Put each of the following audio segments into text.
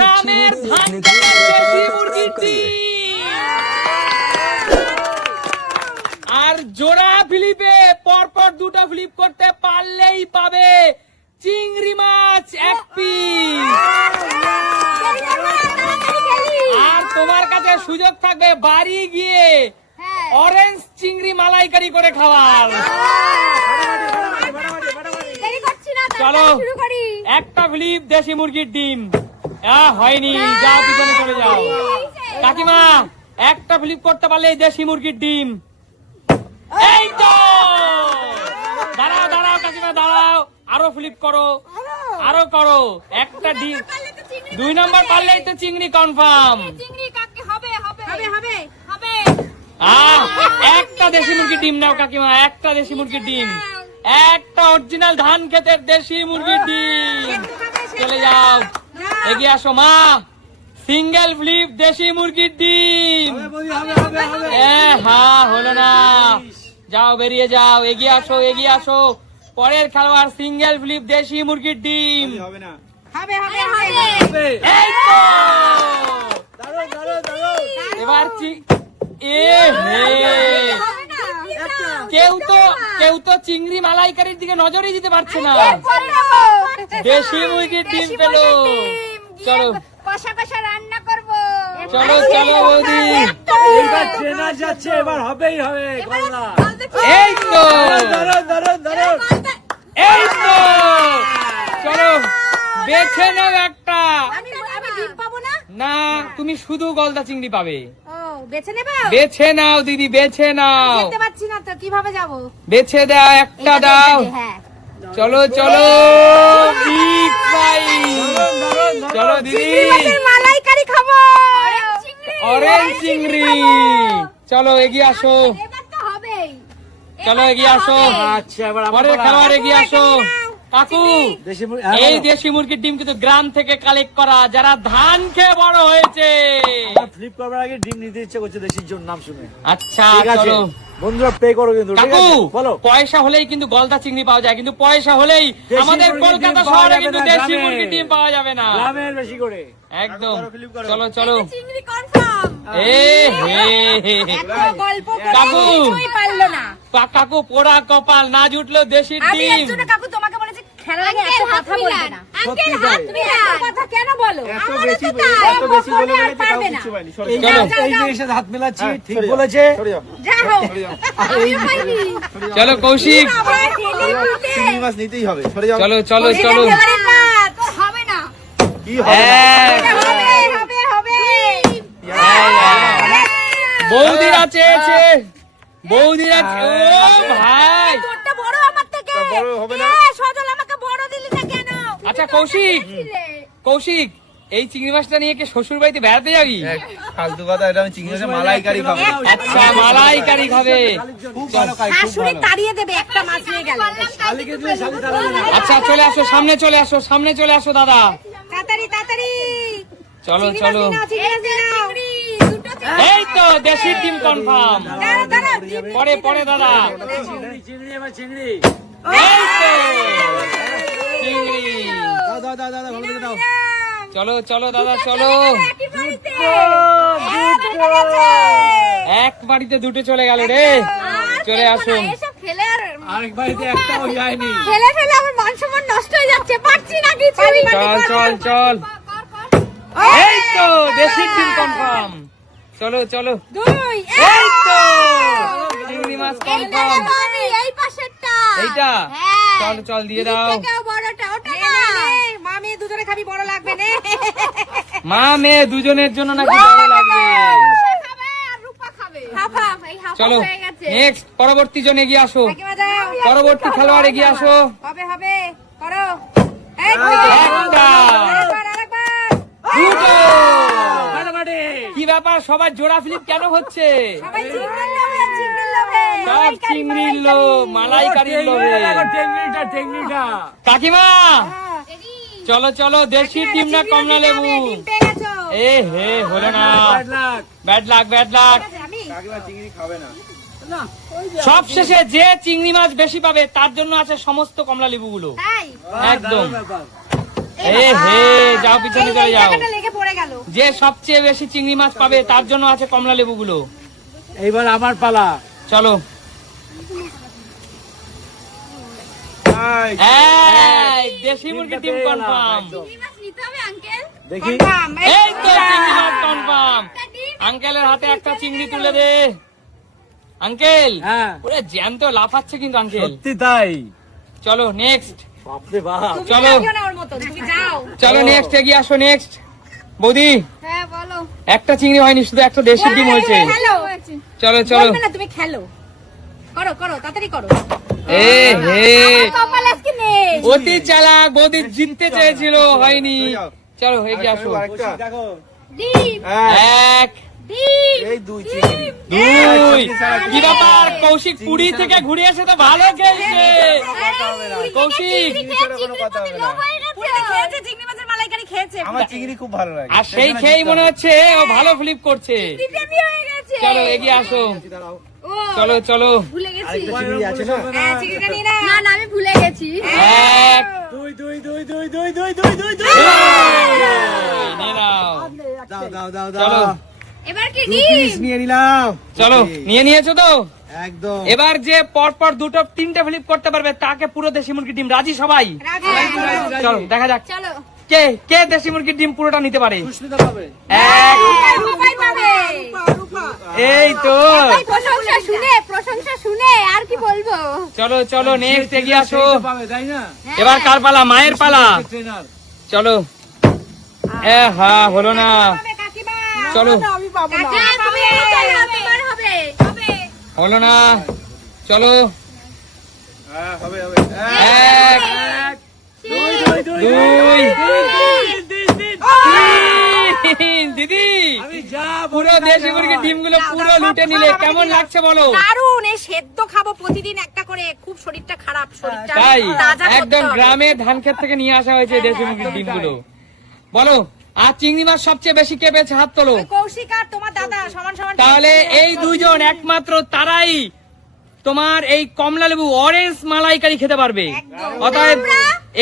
গ্রামের ধান খেতের দেশি মুরগির ডিম। আর জোড়া ফ্লিপে পরপর দুটো ফ্লিপ করতে পারলেই পাবে চিংড়ি মাছ 1 পিস। আর তোমার কাছে সুযোগ থাকবে বাড়ি গিয়ে অরেঞ্জ চিংড়ি মালাইকারি করে খাওয়ার। চলো একটা ফ্লিপ দেশি মুরগির ডিম। হয়নি, যাও পিছনে চলে যাও। কাকিমা একটা ফ্লিপ করতে পারলে দেশি মুরগির ডিম। এই তো, দাঁড়াও দাঁড়াও কাকিমা দাঁড়াও, আরো ফ্লিপ করো, আরো করো। একটা ডিম 2 নম্বর পারলেই তো চিংড়ি কনফার্ম। একটা দেশি মুরগির ডিম নাও কাকিমা, একটা দেশি মুরগির ডিম, একটা অরিজিনাল ধান ক্ষেতের দেশি মুরগির ডিম। চলে যাও, এগিয়ে আসো মা। সিঙ্গেল ফ্লিপ দেশি মুরগির ডিম। হ্যাঁ, হলো না, যাও বেরিয়ে যাও, এগিয়ে আসো, এগিয়ে আসো। পরের খেলোয়াড় সিঙ্গেল ফ্লিপ দেশি মুরগির ডিম। এই তো, এবার কেউ তো চিংড়ি মালাইকারির দিকে নজরই দিতে পারছে না। দেশি মুরগির ডিম পেলো। চলো কষা কষা রান্না করবো। চলো চলো বৌদি, এবার ট্রেন যাচ্ছে, এবার হবেই হবে গলদা। এই তো, এই তো, চলো বেছে নাও একটা। আমি ডিম পাবো না? না, তুমি শুধু গলদা চিংড়ি পাবে। ও, বেছে নেবা? বেছে নাও দিদি, বেছে নাও। যেতে পারছি না তো, কিভাবে যাবো? বেছে দাও, একটা দাও। হ্যাঁ, চলো চলো বিগ প্রাইজ। চলো দিদি, মালাইকারি খাবো। অরেঞ্জ চিংড়ি। চলো এগিয়ে আসো, এবার তো হবেই। চলো এগিয়ে আসো। আচ্ছা, এবার পরের খেলোয়াড় এগিয়ে আসো। কাকু, দেশি এই দেশি মুরগির ডিম কিন্তু গ্রাম থেকে কালেক্ট করা, যারা ধান খেয়ে বড় হয়েছে। ফ্লিপ করার আগে ডিম নিতে ইচ্ছে করছে দেশির জন্য নাম শুনে। আচ্ছা ঠিক আছে চলো বন্ধুরা, পে করো কিন্তু। ঠিক কাকু, আছে বলো। পয়সা হলেই কিন্তু গলদা চিংড়ি পাওয়া যায়, কিন্তু পয়সা হলেই দেশি আমাদের মুরগির কলকাতা ডিম পাওয়া শহরে যাবে কিন্তু না, দেশি গ্রামে। মুরগির ডিম পাওয়া যাবে না। গ্রামের বেশি করে একদম। চলো চলো, চিংড়ি কনফার্ম। এ হে হে। এত গল্প করে কাকু। কিছুই পারলো না। কাকু পোড়া কপাল, না জুটলো দেশির আমি ডিম। একজনে কাকু তোমাকে বলেছি খেলার আগে এত কথা বলবে না। সত্যি তাই। তুমি এত কথা কেন বলো? এত আমারও বেশি তো তাই। এত বেশি বলে আর বলে তো পারবে কাউ না। কিছু পাইনি। এই যে চলো। এই যে এসে হাত মেলাচ্ছি, ঠিক সরে যাও, বলেছে। সরে যাও, যাও। সরে যাও। আমিও পাইনি। চলো কৌশিক, আবার ঠেলে উঠে। চিংড়ি মাছ নিতেই হবে। সরে যাও। চলো চলো এটা চলো। ফেভারিট মাছ। হবে না। কি হবে না? হ্যাঁ, এটা হবে। বৌদিরা চেয়েছে, বৌদিরা ও ভাই। তোরটা বড় আমার থেকে। তা বড় হবে না? সজল আমাকে বড় দিলি না কেন? আচ্ছা কৌশিক, কৌশিক, এই চিংড়ি মাছটা নিয়ে কি শ্বশুর বাড়িতে বেড়াতে যাবি? ফালতু কথা, এটা আমি চিংড়ি মাছের মালাইকারি খাবো। আচ্ছা মালাইকারি খাবে। খুব ভালো খাই, খুব শাশুড়ি ভালো। তাড়িয়ে দেবে একটা মাছ নিয়ে গেল। শালিকে দিলে শালি তারা দেবে। আচ্ছা চলে আসো, সামনে চলে আসো, সামনে চলে আসো দাদা। তাড়াতাড়ি তাড়াতাড়ি। চলো চলো। চিংড়ি এই তো দেশির ডিম কনফার্ম। পরে পরে দাদা। চিংড়ি এবার চিংড়ি। এই তো চিংড়ি। দাও দাও দাও দাও, ভালো করে দাও। চলো চলো দাদা চলো। এক বাড়িতে দুটো চলে গেল রে। চলে আসুন। আরেক বাড়িতে একটাও যায়নি। ফেলে ফেলে আমার মান সম্মান নষ্ট হয়ে যাচ্ছে, পারছি না কিছু। চল চল চল। এই তো দেশির ডিম কনফার্ম। চলো চলো। দুই। এই তো চিংড়ি মাছ কনফার্ম। এই পাশেরটা। এইটা? হ্যাঁ। চল চল দিয়ে দাও। থেকেও বড়টা, ওটা না। মা মেয়ে দুজনে খাবি, বড় লাগবে নে। মা মেয়ে দুজনের জন্য নাকি ভালো লাগবে। খাবে আর রূপা খাবে। হাফ হাফ, এই হাফ চলো হয়ে গেছে। নেক্সট, পরবর্তী জন এগিয়ে আসো। কাকিমা যাও। পরবর্তী খেলোয়াড় এগিয়ে আসো। হবে হবে, করো। এই তো। একটা। আরেকবার। দুটো। ফাটাফাটি। কি ব্যাপার, সবার জোড়া ফ্লিপ কেন হচ্ছে? সবাই চিংড়ির লোভে, চিংড়ির লোভে। সব চিংড়ির লোভ, মালাইকারির লোভে। টেকনিকটা টেকনিকটা। কাকিমা চলো চলো, দেশি ডিম না কমলা লেবু? ডিম পেয়ে গেছো। এ হে, হলো না। Bad luck. Bad luck, bad luck. আমি কাকিমা চিংড়ি খাবে না। সব শেষে যে চিংড়ি মাছ বেশি পাবে তার জন্য আছে সমস্ত কমলা লেবু গুলো। তাই। একদম। দারুণ ব্যাপার। এ হে, যাও পিছনে চলে যাও। জায়গাটা লেগে পড়ে গেল। যে সবচেয়ে বেশি চিংড়ি মাছ পাবে তার জন্য আছে কমলা লেবু গুলো। এইবার আমার পালা। চলো। এই, এই, দেশি মুরগি ডিম কনফার্ম। দেখি Confirm, এই তো চিংড়ি মাছ কনফার্ম। আঙ্কেলের হাতে একটা চিংড়ি তুলে দে। আঙ্কেল, হ্যাঁ পুরো জ্যান্ত লাফাচ্ছে কিন্তু আঙ্কেল। সত্যি তাই। চলো নেক্সট, বাপরে বাপ। তুমি চলো। যাও না ওর মতন, তুমি যাও। চলো নেক্সট, এগিয়ে আসো নেক্সট। বৌদি, হ্যাঁ বলো। একটা চিংড়ি হয়নি, শুধু একটা দেশি ডিম হয়েছে। খেলো। চলো চলো। বলবে না, তুমি খেলো। করো করো, তাড়াতাড়ি করো। এ হে, কপাল আজকে নেই। অতি চালাক, বৌদি জিততে চেয়েছিল, হয়নি। চলো এগিয়ে আসো। আরেকটা। দেখো ডিম, এক, ডিম, এই দুই চিংড়ি। দুই। কি ব্যাপার, কৌশিক পুরী থেকে ঘুরে এসে তো ভালো খেলছে। কৌশিক, পুরীতে খেয়েছে, চিংড়ি মাছের মালাইকারি খেয়েছে। আমার চিংড়ি খুব ভালো লাগে। আর সেই খেয়েই মনে হচ্ছে ও ভালো ফ্লিপ করছে। চিকেনি হয়ে গেছে। চলো এগিয়ে আসো। ও, চলো চলো। ভুলে গেছি। আরেকটা চিংড়ি আছে না? হ্যাঁ, চিকেনি না। না না, আমি ভুলে গেছি। এক, দুই দুই দুই দুই দুই দুই দুই দুই দুই। নিয়ে নাও। দাও দাও দাও চলো দাও। এবার কি দু ডিম? পিস নিয়ে নিলাম। চলো, নিয়ে নিয়েছো তো? একদম। এবার যে পরপর দুটো তিনটে ফ্লিপ করতে পারবে তাকে পুরো দেশি মুরগির ডিম। রাজি সবাই? রাজি। চলো দেখা যাক চলো। কে কে দেশি মুরগির ডিম পুরোটা নিতে পারে। সুস্মিতা পাবে। এক, রূপাই পাবে। এই তো। এই প্রশংসা শুনে আর কি বলবো? চলো চলো নেক্সট, এগিয়ে আসো। সেই তো পাবে, তাই না? এবার কার পালা? মায়ের পালা। ট্রেনার। চলো। হ্যাঁ, হলো না। পাবে কাকিমা। চলো, কাকা, তুমি চলো, তোমার হবে। হলো না। চলো। হ্যাঁ, হবে হবে। এক, দুই দুই দুই দুই, তিন। তিন। দিদি, আমি যা পুরো দেশি মুরগির ডিমগুলো পুরো লুটে নিলে, কেমন লাগছে বলো? দারুন, এই সেদ্ধ খাবো প্রতিদিন একটা করে। খুব শরীরটা খারাপ, শরীরটা তাই তাজা করতে একদম হবে। গ্রামের ধান ক্ষেত থেকে নিয়ে আসা হয়েছে দেশি মুরগির ডিমগুলো। বলো, আর চিংড়ি মাছ সবচেয়ে বেশি কে পেয়েছে? হাত তোলো। ওই কৌশিক আর তোমার দাদা সমান সমান। তাহলে এই দুইজন একমাত্র তারাই তোমার এই কমলা লেবু অরেঞ্জ মালাইকারি খেতে পারবে। একদম। অতএব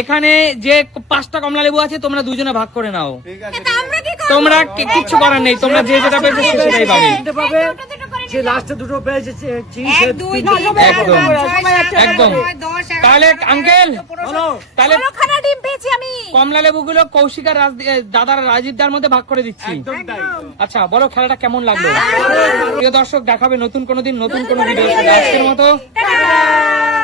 এখানে যে 5টা কমলা লেবু আছে তোমরা দুজনে ভাগ করে নাও। ঠিক আছে। তা আমরা কি করব? তোমরা কিচ্ছু করার নেই, তোমরা যে যেটা পেয়েছো সে সেটাই পাবে। তিনটে পাবে। দুটো দুটো করে যে লাস্টে দুটো পেয়েছে চিংড়ি এক, সে দুই, তিনটে তিন, পাবে। একদম। একদম। 10, তাহলে আঙ্কেল, বলো। তাহলে 16খানা ডিম পেয়েছি আমি। কমলা লেবুগুলো কৌশিক আর দাদার রাজীবদার মধ্যে ভাগ করে দিচ্ছি। একদম তাই। আচ্ছা বলো, খেলাটা কেমন লাগলো? প্রিয় দর্শক, দেখাবে নতুন কোনো দিন নতুন কোনো ভিডিও। আজকের মতো টাটা।